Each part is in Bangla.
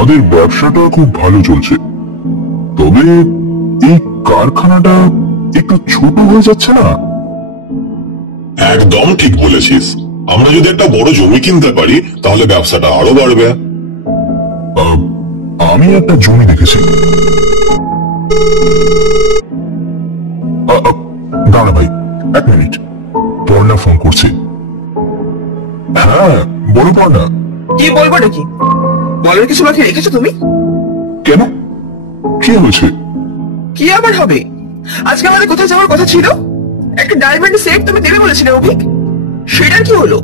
আমাদের ব্যবসাটা খুব ভালো চলছে, তবে এই কারখানাটা একটু ছোট হয়ে যাচ্ছে না? একদম ঠিক বলেছিস। আমরা যদি একটা বড় জমি কিনতে পারি তাহলে ব্যবসাটা আরো বাড়বে। আমি একটা জমি দেখেছি। দাঁড়া ভাই, এক মিনিট, পর্ণা ফোন করছে। হ্যাঁ বলো পর্ণা। কি বলবো নাকি? বলার কিছু বাকি রেখেছো তুমি? কেন, কি হয়েছে? কি আবার হবে? আজকে আমাদের কোথায় যাওয়ার কথা ছিল? একটা ডায়মন্ড সেট তুমি দেবে বলেছিলে অভিক, সেটার কি হলো?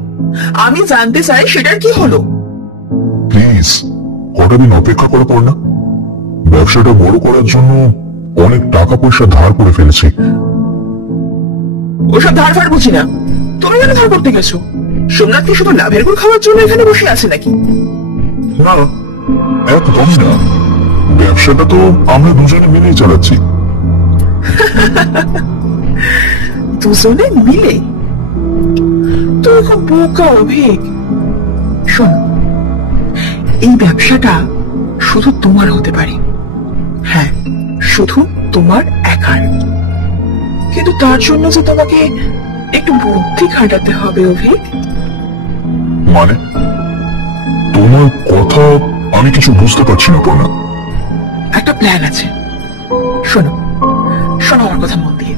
আমি জানতে চাই সেটার কি হলো। প্লিজ কটা দিন অপেক্ষা করো পর্ণা। ব্যবসাটা বড় করার জন্য অনেক টাকা পয়সা ধার করে ফেলেছি। ওসব ধার ফার বুঝি না। তুমি কেন ধার করতে গেছো? সোমনাথ কি শুধু লাভের গুড় খাওয়ার জন্য এখানে বসে আছে নাকি? না, একদম না। ব্যবসাটা তো আমরা দুজনে মিলেই চালাচ্ছি। দুজনে মিলে? তুই খুব বোকা অভিক। শোন, এই ব্যবসাটা শুধু তোমার হতে পারে। হ্যাঁ, শুধু তোমার একার। কিন্তু তার জন্য যে তোমাকে একটু বুদ্ধি খাটাতে হবে অভিক। মানে তোমার কথা আমি কিছু বুঝতে পারছি না পর্ণা। একটা প্ল্যান আছে, শোনো শোনো আমার কথা মন দিয়ে।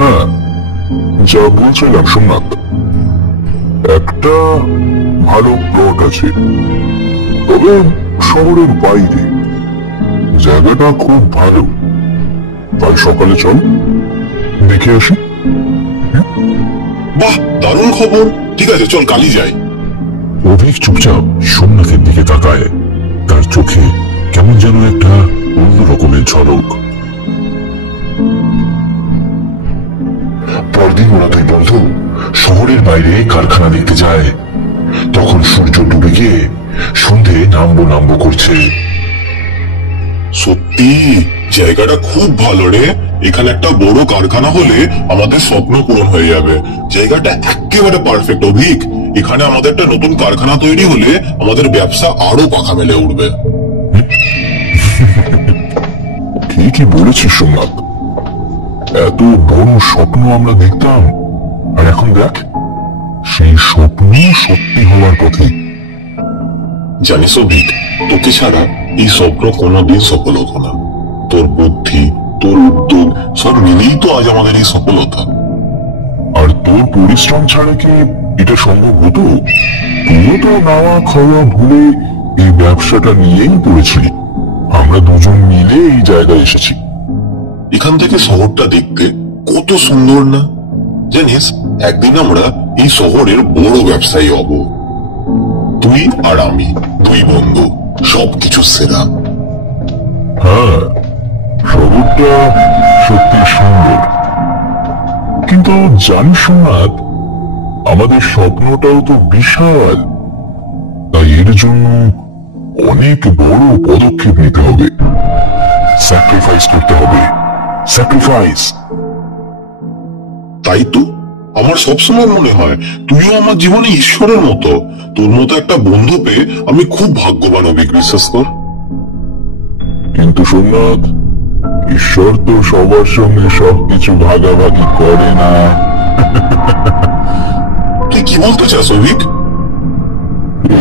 হ্যাঁ, যা বলছিলাম সোমনাথ, একটা ভালো প্লট আছে, তবে শহরের বাইরে। জায়গাটা খুব ভালো। কাল সকালে চল, দেখে আসি। বাহ, দারুণ খবর। ঠিক আছে, চল কালই যাই। অভিক চুপচাপ সোমনাথের দিকে তাকায়। তার চোখে কেমন যেন একটা অন্য রকমের ঝলক। পরদিন ওরা দুই বন্ধু শহরের বাইরে কারখানা দেখতে যায়। তখন সূর্য ডুবে গিয়ে সন্ধে নামবো নামবো করছে। সত্যি জায়গাটা খুব ভালো রে। এখানে একটা বড় কারখানা হলে আমাদের স্বপ্ন পূরণ হয়ে যাবে। জায়গাটা একেবারে পারফেক্ট অভিক। এখানে আমাদের একটা নতুন কারখানা তৈরি হলে আমাদের ব্যবসা আরো পাখা মেলে উঠবে। ঠিকই বলেছিস সোমনাথ। এত বড় স্বপ্ন আমরা দেখতাম, আর এখন দেখ, সেই স্বপ্ন সত্যি হওয়ার পথে। জানিস অভিক, তোকে ছাড়া এই স্বপ্ন কোনোদিন সফল হতো না। তোর বুদ্ধি, তোর উদ্যোগ সব মিলেই তো আজ আমাদের এই সফলতা। আর তোর পরিশ্রম ছাড়া কি এটা সম্ভব হতো? তুইও তো নাওয়া খাওয়া ভুলে এই ব্যবসাটা নিয়েই পড়েছিলি। আমরা দুজন মিলে এই জায়গায় এসেছি। এখান থেকে শহরটা দেখতে কত সুন্দর না? জানিস, একদিন আমরা এই শহরের বড় ব্যবসায়ী হব। তুই আর আমি দুই বন্ধু, সবকিছু সেরা। হ্যাঁ, শহরটা সত্যি সুন্দর, কিন্তু জানিস সোমনাথ, আমাদের স্বপ্নটাও তো বিশাল। তাই এর জন্য অনেক বড় পদক্ষেপ নিতে হবে, স্যাক্রিফাইস করতে হবে। স্যাক্রিফাইস। তাই তো আমার সবসময় মনে হয় তুইও আমার জীবনে ঈশ্বরের মতো। তোর মতো একটা বন্ধু পেয়ে আমি খুব ভাগ্যবান অভিক, বিশ্বাস কর। কিন্তু সোমনাথ, ঈশ্বর তো সবার সঙ্গে সবকিছু ভাগাভাগি করে না। তুই কি বলতে চাস অভিক?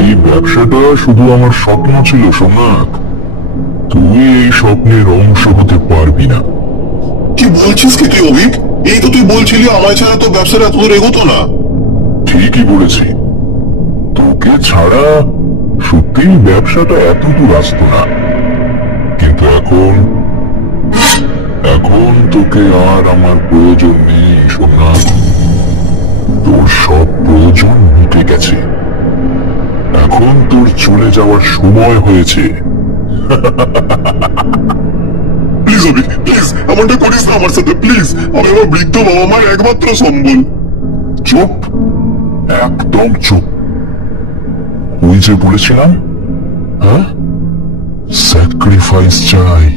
এই ব্যবসাটা শুধু আমার স্বপ্ন ছিল সোমনাথ। তুই এই স্বপ্নের অংশ হতে পারবি না। কি বলছিস কি তুই অভিক? এই তো তুই বলছিলি আমায় ছাড়া তো ব্যবসাটা এত দূর এগোতো না। ঠিকই বলেছি, তোকে ছাড়া সত্যিই ব্যবসাটা এত দূর আসতো না। কিন্তু এখন এখন তোকে আর আমার প্রয়োজন নেই সোমনাথ। তোর সব প্রয়োজন মিটে গেছে। এখন তোর চলে যাওয়ার সময় হয়েছে। প্লিজ অভিক, প্লিজ এমনটা করিস না আমার সাথে, প্লিজ। আমি আমার বৃদ্ধ বাবা মার একমাত্র সম্বল। চুপ, একদম চুপ। ওই যে বলেছিলাম, হ্যাঁ, স্যাক্রিফাইস চাই।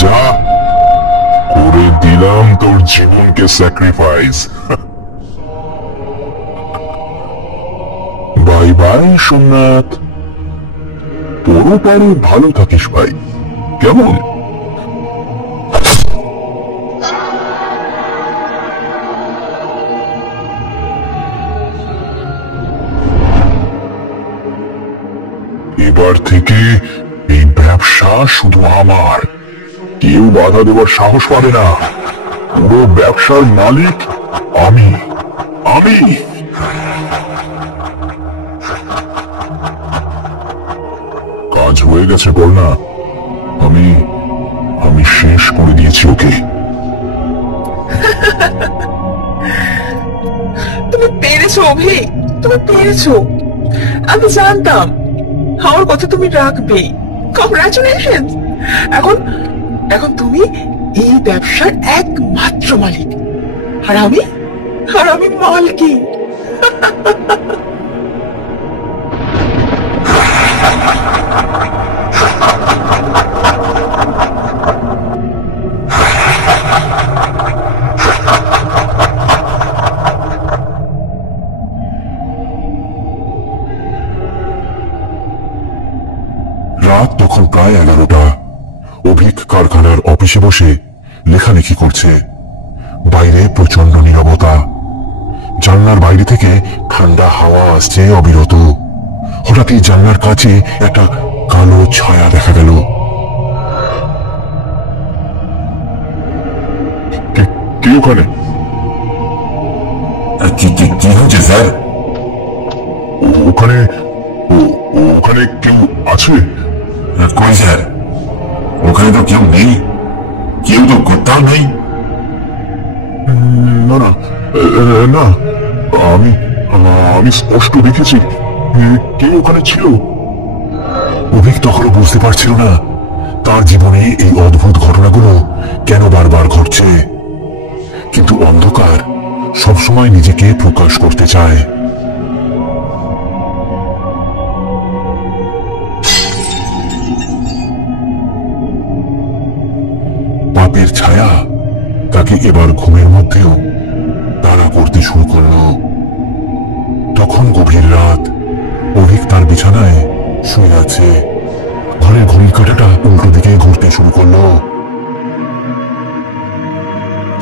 যা, করে দিলাম তোর জীবনকে স্যাক্রিফাইস। বাই বাই সোমনাথ, তোরও পারো ভালো থাকিস ভাই, কেমন? এবার থেকে এই ব্যবসা শুধু আমার, কেউ বাধা দেওয়ার সাহস পাবে না। পুরো ব্যবসার মালিক আমি। আমি কাজ হয়ে গেছে বলনা, আমি আমি শেষ করে দিয়েছি ওকে। তুমি পেরেছো অভিক, তুমি পেরেছো। আমি জানতাম আমার কথা তুমি রাখবে। কংগ্রাচুলেশন। এখন এখন তুমি এই ব্যবসার একমাত্র মালিক, আর আমি মালকিন। রাত তখন প্রায় 11টা। অভিক কারখানার অফিসে বসে লেখালেখি করছে। বাইরে প্রচন্ড নীরবতা। জানলার বাইরে থেকে ঠান্ডা হাওয়া আসছে অবিরত। হঠাৎই জানলার কাছে একটা কালো ছায়া দেখা গেল। কে ওখানে? কি হচ্ছে স্যার? ওখানে ওখানে কেউ আছে? কই স্যার, ওখানে তো কেউ নেই, কেউ তো কোথাও নেই। না না না, আমি আমি স্পষ্ট দেখেছি কে ওখানে ছিল। অভিক তখনও বুঝতে পারছিল না তার জীবনে এই অদ্ভুত ঘটনাগুলো কেন বারবার ঘটছে, কিন্তু অন্ধকার সবসময় নিজেকে প্রকাশ করতে চায়। পাপের ছায়া তাকে এবার ঘুমের মধ্যেও তাড়া করতে শুরু করলো। তখন গভীর রাত। অভিক তার বিছানায় শুয়ে আছে। ঘরের ঘড়ির কাঁটাটা উল্টো দিকে ঘুরতে শুরু করলো।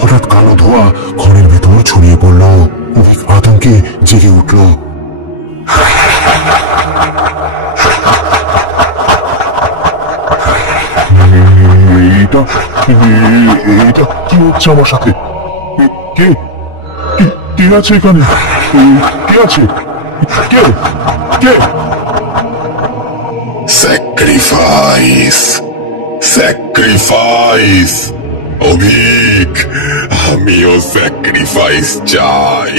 হঠাৎ কালো ধোঁয়া ঘরের ভেতর ছড়িয়ে পড়ল। অভিক আতঙ্কে জেগে উঠল। এটা এটা কি হচ্ছে আমার সাথে? কে কে আছে এখানে? কে আছে? কে কে? Sacrifice, sacrifice. অভিক, আমিও স্যাক্রিফাইস চাই।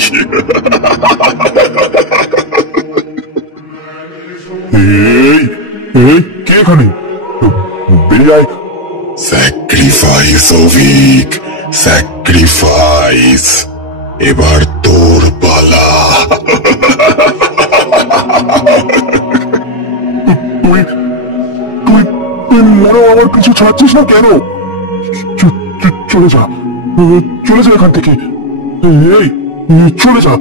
এই এই কে এখানে? বেরিয়ে আয়। Sacrifice Abhik, sacrifice. এবার তোর পালা। তুই তুই তুই মনেও আমার পিছু ছাড়ছিস না কেন? চলে যা, চলে যা এখান থেকে। এই চলে যা।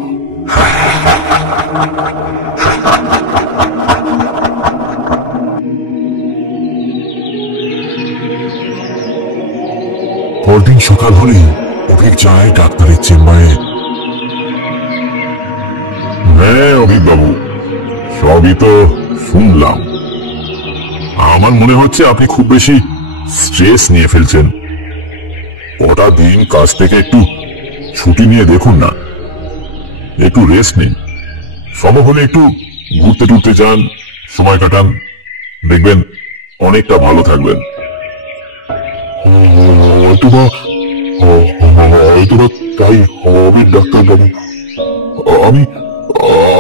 পরদিন সকাল হলেই অভিক যায় ডাক্তারের চেম্বারে। হ্যাঁ অভিক বাবু, সবই তো শুনলাম। আমার মনে হচ্ছে আপনি খুব বেশি স্ট্রেস নিয়ে ফেলছেন। ওটা দিন কাজ থেকে একটু ছুটি নিয়ে দেখুন না, একটু রেস্ট নিন। সম্ভব হলে একটু ঘুরতে টুরতে যান, সময় কাটান, দেখবেন অনেকটা ভালো থাকবেন। হয়তোবা তাই হবে ডাক্তারবাবু। আমি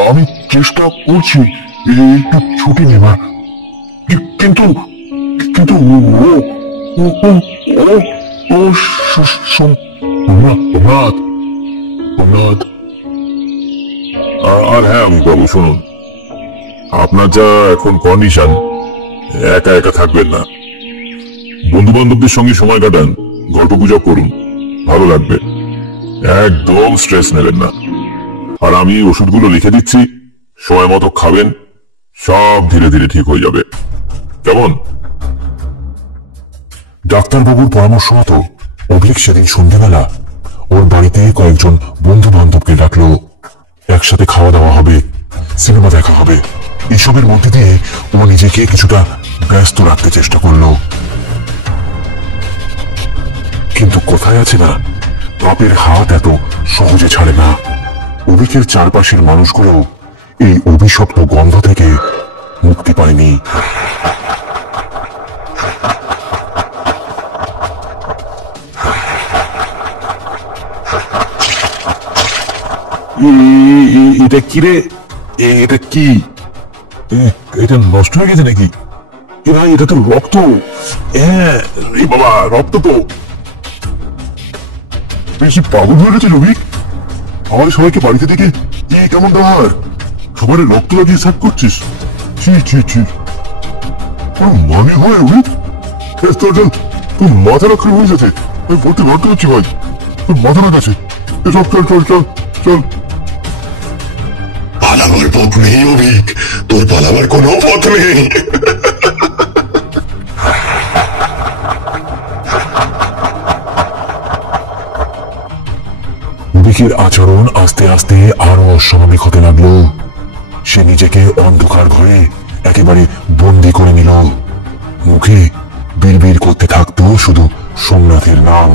আমি চেষ্টা করছি একটু ছুটি নেবার, কিন্তু কিন্তু সোমনাথ। আর হ্যাঁ বাবু শুনুন, আপনার যা এখন কন্ডিশন, একা একা থাকবেন না, বন্ধু বান্ধবদের সঙ্গে সময় কাটান, গল্প গুজব করুন, ভালো লাগবে। একদম স্ট্রেস নেবেন না। আর আমি ওষুধগুলো লিখে দিচ্ছি, সময় মতো খাবেন, সব ধীরে ধীরে ঠিক হয়ে যাবে। কেমন? ডাক্তারবাবুর পরামর্শ মতো অভিক সেদিন সন্ধ্যেবেলা ওর বাড়িতে কয়েকজন বন্ধু বান্ধবকে ডাকলো। একসাথে খাওয়া দাওয়া হবে, সিনেমা দেখা হবে। এসবের মধ্যে দিয়ে ও নিজেকে কিছুটা ব্যস্ত রাখতে চেষ্টা করলো। কিন্তু কোথায় আছে না, পাপের হাত এত সহজে ছাড়ে না। অভিকের চারপাশের মানুষগুলো এই অভিশপ্ত গন্ধ থেকে মুক্তি পায়নি। এটা কি রে? এটা কি? এটা নষ্ট হয়ে গেছে নাকি? এ ভাই, এটা তো রক্ত। এই বাবা, রক্ত তো। তুই কি পাগল হয়ে গেছিস অভিক? আমাদের সবাইকে বাড়িতে দেখে কি কেমন ব্যাপার? সবার রক্ত লাগিয়ে সাফ করছিস? ছি ছি ছি, মানে হয় অভিক? তোর মাথাটা খারাপ হয়ে গেছে। আমি বলতে বাধ্য হচ্ছি ভাই, তোর মাথা না গেছে। এসব চল চল চল চল। পালাবার পথ নেই অভিক, তোর পালাবার কোনো পথ নেই। অভিকের আচরণ আস্তে আস্তে আরো অস্বাভাবিক হতে লাগলো। সে নিজেকে অন্ধকার ঘরে একেবারে বন্দি করে নিল। মুখে বিড়বিড় করতে থাকতো শুধু সোমনাথের নাম।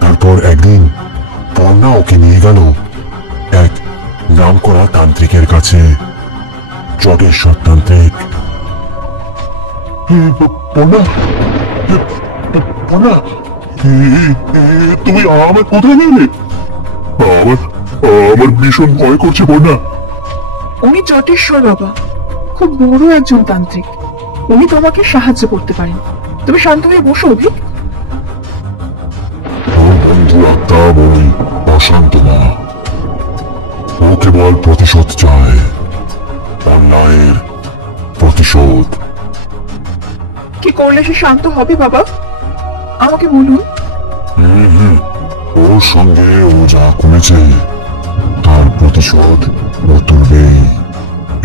তারপর একদিন পর্ণা ওকে নিয়ে গেল এক নামকরা তান্ত্রিকের কাছে, জটেশ্বর তান্ত্রিক। পর্ণা, পর্ণা, তুমি আমার কোথায় গেলে? আমার ভীষণ ভয় করছে পর্ণা। উনি জটেশ্বর বাবা, খুব বড় একজন তান্ত্রিক। উনি তোমাকে সাহায্য করতে পারেন। তুমি শান্ত হয়ে বসো অভিক। ওর বন্ধু আত্মা বই অশান্ত না, ও কেবল প্রতিশোধ চায়, অন্যায়ের প্রতিশোধ। কি করলে সে শান্ত হবে বাবা? আমাকে বলুন। ওর সঙ্গে ও যা করেছে তার প্রতিশোধ ও তুলবেই।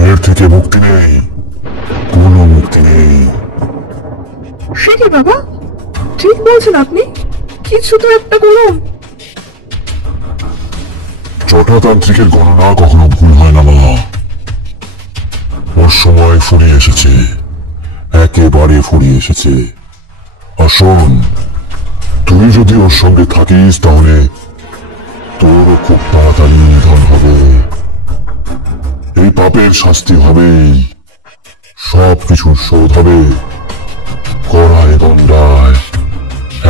এর থেকে মুক্তি নেই, কোনো মুক্তি নেই। সে কি বাবা, ঠিক বলছেন আপনি? কিছু তো একটা করুন। জটাতান্ত্রিকের গণনা কখনো ভুল হয় না মা। ওর সময় ফুরিয়ে এসেছে, একেবারে ফুরিয়ে এসেছে। আর শোন, তুই যদি ওর সঙ্গে থাকিস তাহলে তোরও খুব তাড়াতাড়ি নিধন হবে। এই পাপের শাস্তি হবেই, সব কিছুর শোধ হবে কড়ায় গন্ডায়,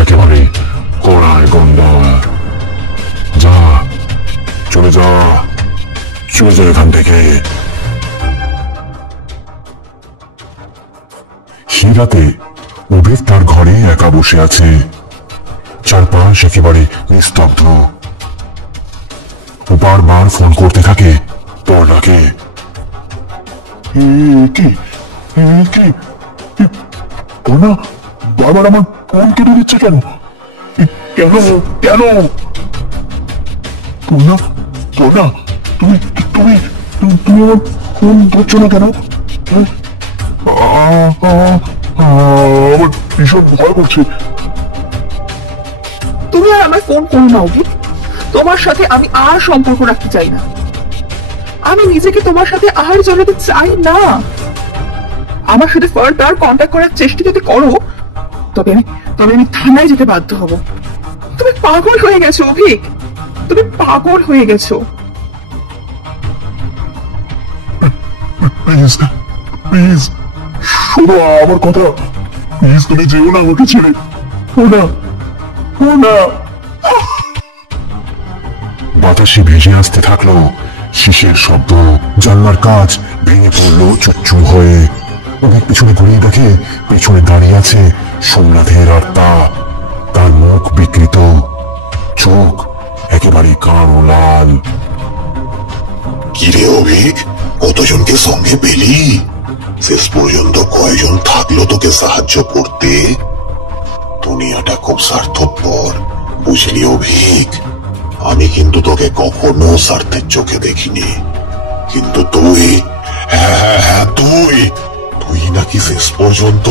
একেবারে কড়ায় গন্ডায়। যা, চলে যা, চলে যা এখান থেকে। রাতে অভিক তার ঘরে একা বসে আছে, চারপাশ একেবারে নিস্তব্ধ। ও বারবার ফোন করতে থাকে পর্ণাকে। পর্ণা বারবার আমার ফোন কেটে দিচ্ছে কেন? কেন কেন? পর্ণা, পর্ণা, তুমি তুমি তুমি আমার ফোন ধরছো না কেন? আমার ভীষণ ভয় করছে। তুমি আর আমার ফোন করো না অভিক। তোমার সাথে আমি আর সম্পর্ক রাখতে চাই না। আমি নিজেকে তোমার সাথে আর জড়াতে চাই না। আমার সাথে ফার্দার কন্ট্যাক্ট করার চেষ্টা যদি করো তবে আমি থানায় যেতে বাধ্য হব। তুমি পাগল হয়ে গেছো অভিক, তুমি পাগল হয়ে গেছো। প্লিজ প্লিজ শোনো আমার কথা। প্লিজ তুমি যেও না আমাকে ছেড়ে। বাতাসে ভেসে আসতে থাকলো শিশের শব্দ। জানলার কাঁচ ভেঙে পড়লো চুপচুপ হয়ে। অনেক পিছনে ঘুরিয়ে দেখে পেছনে দাঁড়িয়ে আছে সোমনাথের আত্মা। তার মুখ বিকৃত, চোখ একেবারে কালো লাল। কিরে অভিক, কতজনকে সঙ্গে পেলি? শেষ পর্যন্ত কয়জন থাকলো তোকে সাহায্য করতে? দুনিয়াটা খুব স্বার্থপর, বুঝলি অভিক? আমি কিন্তু তোকে কখনো স্বার্থের চোখে দেখিনি, কিন্তু তুই, হ্যাঁ তুই নাকি শেষ পর্যন্ত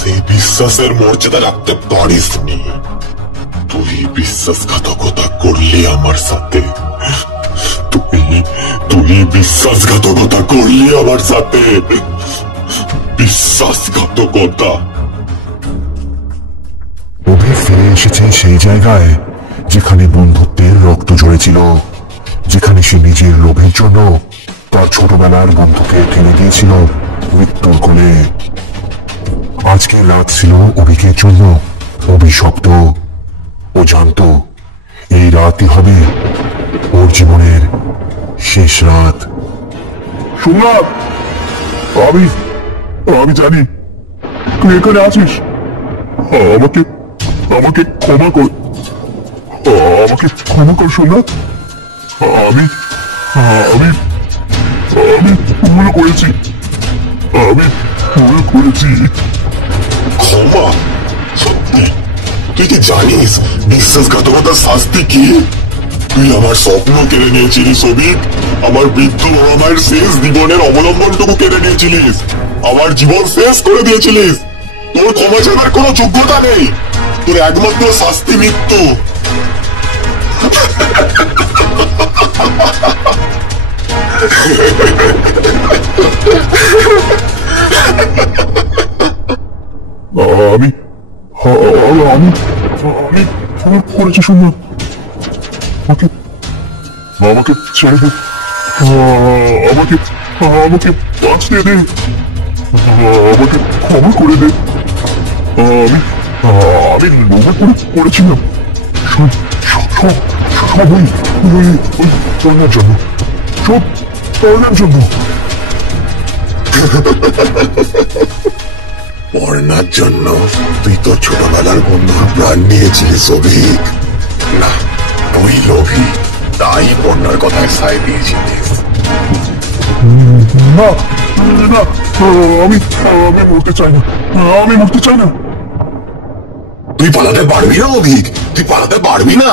সেই বিশ্বাসের মর্যাদা রাখতে পারিসনি। তুই বিশ্বাসঘাতকতা করলি আমার সাথে, তুই বিশ্বাসঘাতকতা করলি আমার সাথে, বিশ্বাসঘাতকতা। অভিক ফিরে এসেছে সেই জায়গায় যেখানে বন্ধুত্বের রক্ত ঝরেছিল, যেখানে সে নিজের লোভের জন্য তার ছোটবেলার বন্ধুকে টেনে দিয়েছিল মৃত্যুর কোলে। আজকের রাত ছিল অভিকের জন্য অভিশপ্ত। ও জানতো এই রাতই হবে ওর জীবনের শেষ রাত। সোমনাথ, আমি জানি তুই এখানে আছিস। আমাকে আমাকে ক্ষমা কর, আমাকে ক্ষমা কর সোমনাথ। আমি আমি আমি ভুল করেছি, আমি ভুল করেছি। ক্ষমা? সত্যি? তুই কি জানিস বিশ্বাসঘাতকতার শাস্তি কি? তুই আমার স্বপ্ন কেড়ে নিয়েছিলিস অভিক, আমার বৃদ্ধ বাবা মায়ের শেষ জীবনের অবলম্বনটুকু কেড়ে নিয়েছিলিস, আমার জীবন শেষ করে দিয়েছিলিস। তোর ক্ষমা চাওয়ার কোনো যোগ্যতা নেই, তোর একমাত্র শাস্তি মৃত্যু। আমি আমি আমি ভুল করেছি সোমনাথ, আমাকে আমাকে ছেড়ে দে, আমাকে আমাকে বাঁচিয়ে দে, আমাকে ক্ষমা করে দে। আমি আমি লোভে করেছিলাম, সব ওই পড়ার জন্য, সব পড়ার জন্য। পড়নার জন্য তুই তোর ছোটবেলার বন্ধুর প্রাণ নিয়েছিলিস অভিক। না, তুই লোভী, তাই পড়নার কথায় সায় দিয়েছিলিস। না না, আমি আমি মরতে চাই না, আমি মরতে চাই না। তুই পালাতে পারবি না অভিক, তুই পালাতে পারবি না।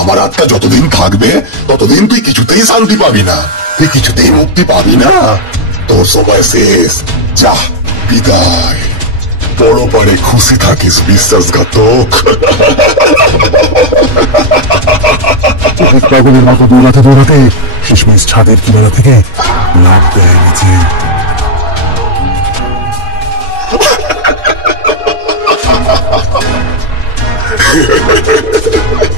আমার আত্মা যতদিন থাকবে ততদিন তুই কিছুতেই শান্তি পাবি না, তুই কিছুতেই মুক্তি পাবি না। তোর সময় শেষ, যা, বিদায়। বড় পারে খুশি থাকিস বিশ্বাসঘাতক। পাগলের মতো দৌড়াতে দৌড়াতে শেষমেশ ছাদের কিনারা থেকে লাফ দেয় নিচে। Ha ha ha ha ha!